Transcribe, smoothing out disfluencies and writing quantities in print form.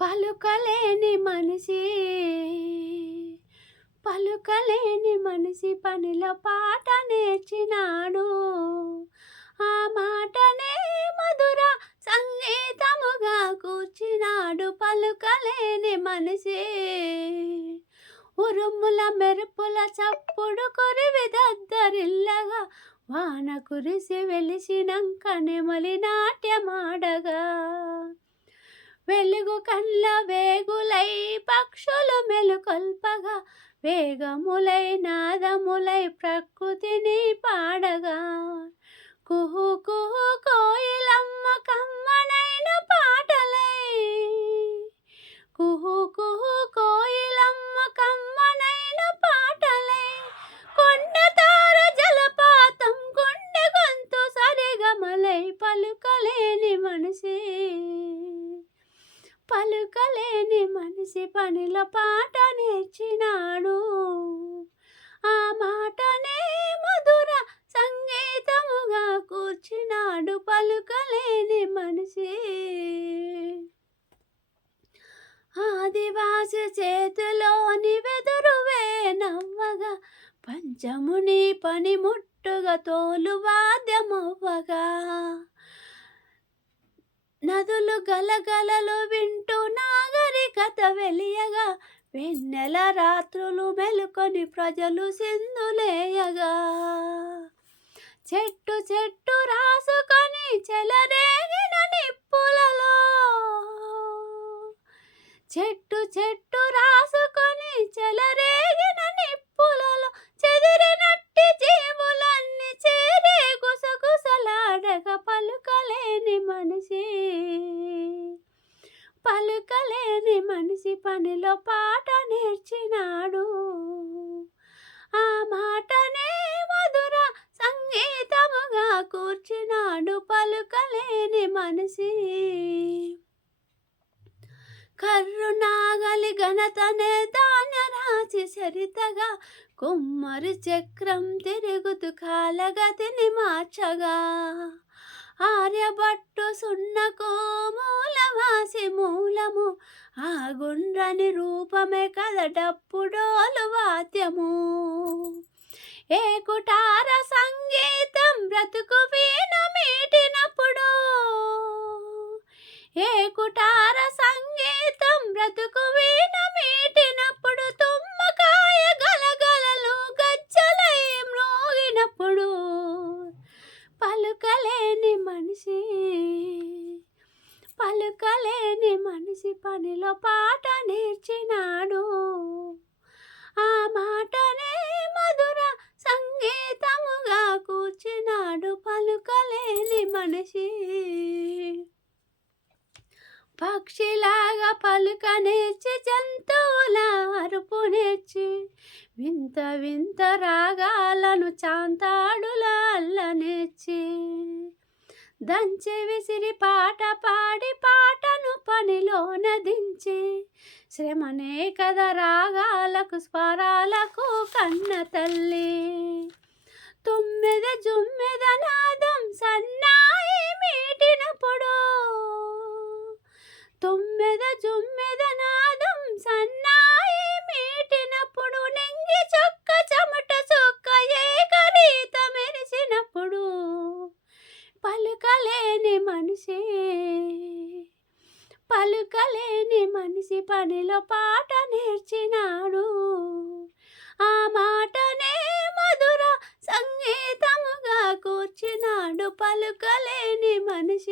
పలుకలేని మనిషి పలుకలేని మనిషి పనిలో పాట నేర్చినాడు. ఆ మాటనే మధుర సంగీతముగా కూర్చినాడు. పలుకలేని మనిషి ఉరుముల మెరుపుల చప్పుడు కురివి దద్దరిల్లగా వాన కురిసి వెలిసినంక నెమలి నాట్యమాడగా వెలుగు కళ్ళ వేగులై పక్షులు మెలుకొల్పగా వేగములై నాదములై ప్రకృతిని పాడగా కుహు కుహు కోయిలమ్మ కమ్మనైన పాటలై కుహు కుహు కోయిలమ్మ కమ్మనైన పాటలై కొండ తార జలపాతం గుండె గొంతు సరిగమలై పలుకలేని మనిషి పలుకలేని మనిషి పనిలో పాట నేర్చినాడు. ఆ మాటనే మధుర సంగీతముగా కూర్చినాడు. పలుకలేని మనిషి ఆదివాసి చేతిలోని వెదురువే నవ్వగా పంచముని పనిముట్టుగా తోలు వాద్యమవ్వగా నదులు గలగలలు వింటూ నాగరికత వెలియగా వెన్నెల రాత్రులు మెలుకొని ప్రజలు సింధులేయగా చెట్టు చెట్టు రాసుకొని చెలరేగిన నిప్పులలో చెట్టు చెట్టు రాసుకొని చెలరేగిన నిప్పులలో చెదిరినట్టి జీవులన్నీ చేరే గుసగుసలాడగా పలుకలేని మనిషి పలుకలేని మనిషి పనిలో పాట నేర్చినాడు. ఆ మాటనే మధుర సంగీతముగా కూర్చినాడు. పలుకలేని మనిషి కర్రు నాగలి ఘనతనే ధాన్య రాసి చరితగా కుమ్మరి చక్రం తిరుగుతూ కాలగతిని మార్చగా ఆర్యభట్టు సున్నకు మూలవాసి మూలము ఆ గుండ్రని రూపమే కదటప్పుడోలు వాద్యము ఏ కుటార సంగీతం బ్రతుకు వీణ మీటినప్పుడు ఏ కుటార సంగీతం బ్రతుకు వీణ మీటినప్పుడు తుమ్మకాయ గలగలలు గజ్జలై మ్రోగినప్పుడు పలుకలేని మనిషి పలుకలేని మనిషి పనిలో పాట నేర్చినాడు. ఆ మాటనే మధుర సంగీతముగా కూర్చినాడు. పలుకలేని మనిషి పక్షిలాగా పలుక నేర్చి జంతువుల అరుపు నేర్చి వింత వింత రాగాలను చాంతాడుల అల్ల నేర్చి దంచి విసిరి పాట పాడి పాటను పనిలోన దించి శ్రమనే కదా రాగాలకు స్వరాలకు కన్న తల్లి తుమ్మెద జుమ్మెద నాదం సన్నాయి మీటినప్పుడు తుమ్మెద జుమ్మెద నాదం సన్నాయి మీటినప్పుడు నింగి చొక్క చెమట చొక్క ఏకరీత మెరిసినప్పుడు పలుకలేని మనిషి పలుకలేని మనిషి పనిలో పాట నేర్చినాడు. ఆ మాటనే మధుర సంగీతముగా కూర్చినాడు. పలుకలేని మనిషి